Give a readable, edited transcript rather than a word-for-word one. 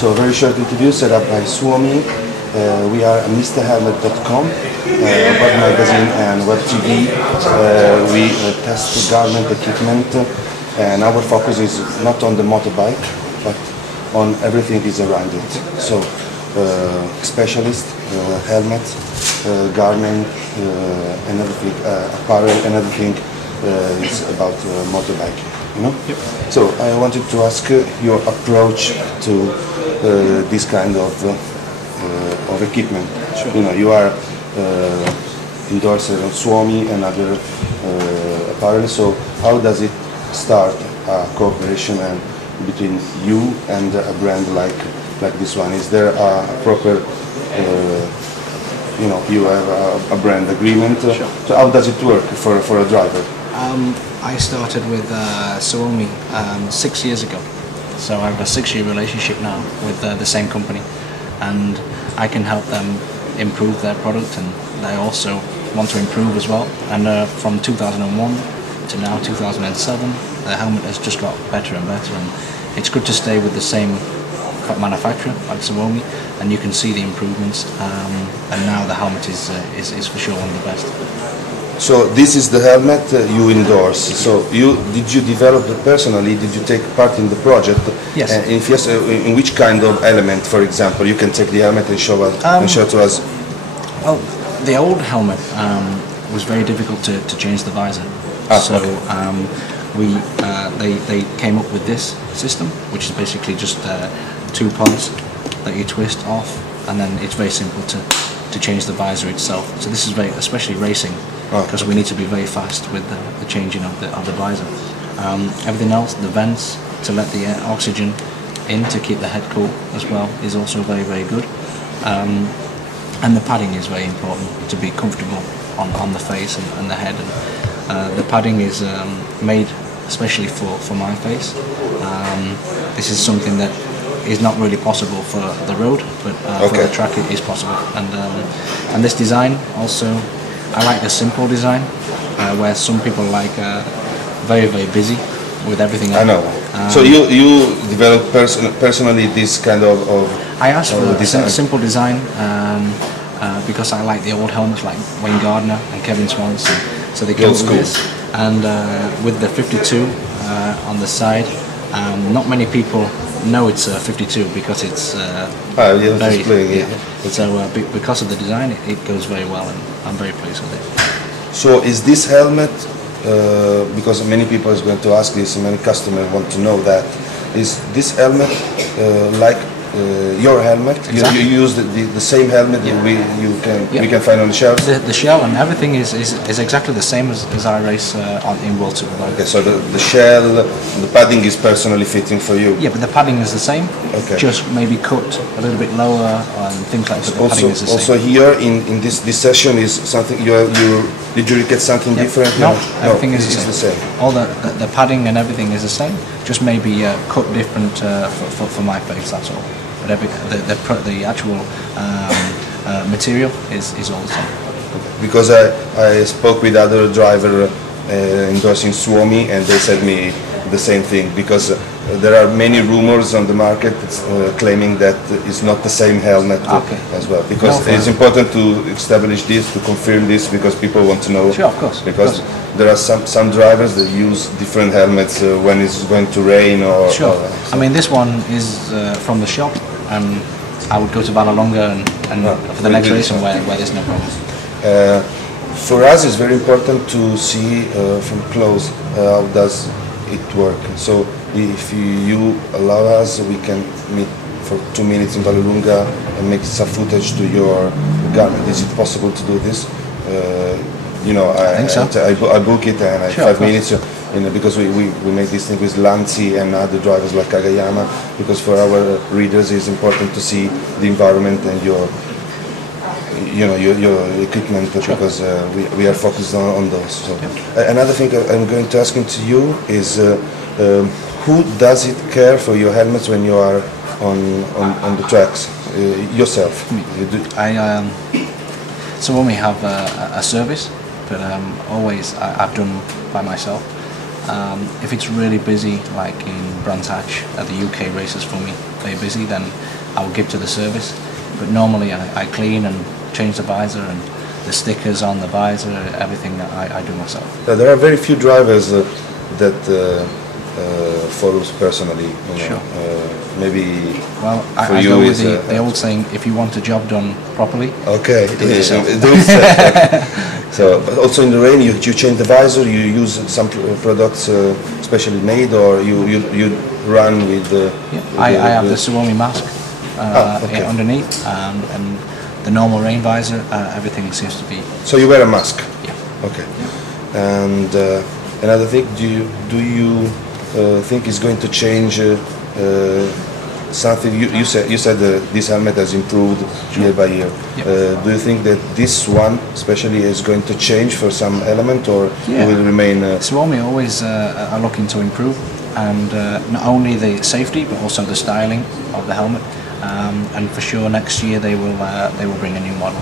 So very short interview set up by Suomi. We are Misterhelmet.com, web magazine and web TV. We test garment equipment, and our focus is not on the motorbike, but on everything is around it. So specialist, helmet, garment, and everything, apparel, and everything is about motorbiking. You know? Yep. So I wanted to ask your approach to this kind of equipment. Sure. You know, you are endorser of Suomi and other apparel. So how does it start a cooperation and between you and a brand like this one? Is there a proper you know, you have a brand agreement? Sure. So how does it work for a driver? I started with Suomi 6 years ago, so I have a 6-year relationship now with the same company, and I can help them improve their product, and they also want to improve as well. And from 2001 to now 2007, the helmet has just got better and better, and it's good to stay with the same manufacturer like Suomi, and you can see the improvements. And now the helmet is for sure one of the best. So this is the helmet you endorse. So did you develop it personally? Did you take part in the project? Yes. And if yes, in which kind of element, for example, you can take the helmet and show to us? Well, the old helmet was very difficult to change the visor. So okay. they came up with this system, which is basically just 2 pods that you twist off, and then it's very simple to change the visor itself. So this is very, especially racing, because we need to be very fast with the changing of the visor. Everything else, the vents to let the oxygen in to keep the head cool as well, is also very, very good. And the padding is very important to be comfortable on the face and the head. And the padding is made especially for my face. This is something that is not really possible for the road, but for the track it is possible. And this design also, I like the simple design, where some people like very, very busy with everything. I know. So you developed personally this kind of I asked for design. a simple design because I like the old helmets like Wayne Gardner and Kevin Swanson. So they came with this, and with the 52 on the side. Not many people know it's 52 because it's very, So because of the design, it goes very well, and I'm very pleased with it. So is this helmet, because many people is going to ask this, many customers want to know that, is this helmet like your helmet? Exactly. You use the same helmet that we can find on the shelves? The shell and everything is exactly the same as I race in World Superbike. Okay, so the shell, the padding is personally fitting for you? Yeah, but the padding is the same, just maybe cut a little bit lower and things like that. The padding is the same. Also here in this session is something did you get something different? No, everything is the same. All the padding and everything is the same, just maybe cut different for my face, that's all. But the actual material is all the same. Because I spoke with other driver endorsing Suomi, and they said me the same thing, because there are many rumors on the market claiming that it's not the same helmet as well. Because it's important to establish this, to confirm this, because people want to know. Sure, of course. Because there are some drivers that use different helmets when it's going to rain or. Sure. I mean, this one is from the shop, and I would go to Vallelonga and for the next race and where there's no problem. For us, it's very important to see from close how does it work. So if you allow us, we can meet for 2 minutes in Vallelonga and make some footage to your garment. Is it possible to do this? You know, I think so. I book it and I have 5 minutes. You know, because we make this thing with Lanzi and other drivers like Kagayama, because for our readers it's important to see the environment and your equipment, because we are focused on those. So another thing I'm going to ask to you is who does it care for your helmets when you are on the tracks? Yourself? So when we have a service, but always I've done by myself. If it's really busy, like in Brands Hatch at the UK races for me, they're busy, then I will give to the service. But normally I clean and change the visor and the stickers on the visor, everything that I do myself. There are very few drivers that follows personally. You know, sure. Maybe. Well, for I you go with is the old saying: if you want a job done properly, okay, do it yourself. Do it yourself. Okay. So, but also in the rain, you change the visor. You use some products specially made, or you run with the. Yeah, I have the Suomi mask okay. underneath, and the normal rain visor. Everything seems to be. So you wear a mask. Yeah. Okay. Yeah. And another thing, do you think is going to change something? You said this helmet has improved year by year. Yep. Do you think that this one especially is going to change for some element, or it will remain? Suomi always are looking to improve, and not only the safety but also the styling of the helmet. And for sure next year they will bring a new model.